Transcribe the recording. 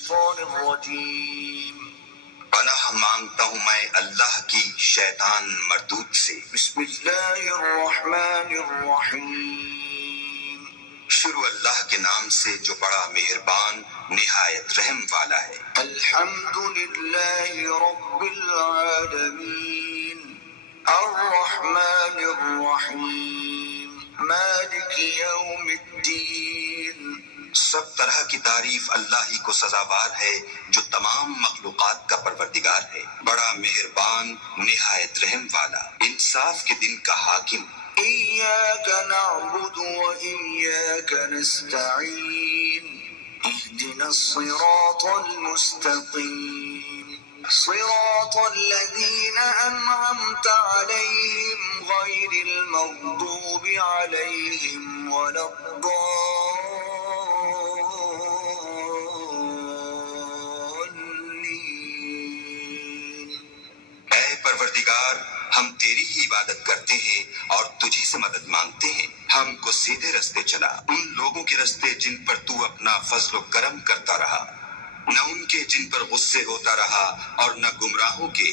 الشيطان الرجيم پناہ مانگتا ہوں میں اللہ کی شیطان مردود سے۔ بسم الله الرحمن الرحيم شروع اللہ کے نام سے جو بڑا مہربان نہایت رحم والا ہے۔ الحمد لله رب العالمين الرحمن الرحيم مالك يوم الدين سب طرح کی تعریف اللہ ہی کو سزاوار ہے جو تمام مخلوقات کا پروردگار ہے، بڑا مہربان نہایت رحم والا، انصاف کے دن کا حاکم۔ إياك نعبد وإياك نستعين اهدنا الصراط المستقيم صراط الذين أنعمت عليهم غير المغضوب عليهم ولا الضالين اے پروردگار، ہم تیری ہی عبادت کرتے ہیں اور تجھی سے مدد مانگتے ہیں، ہم کو سیدھے رستے چلا، ان لوگوں کے رستے جن پر تو اپنا فضل و کرم کرتا رہا، نہ ان کے جن پر غصے ہوتا رہا اور نہ گمراہوں کے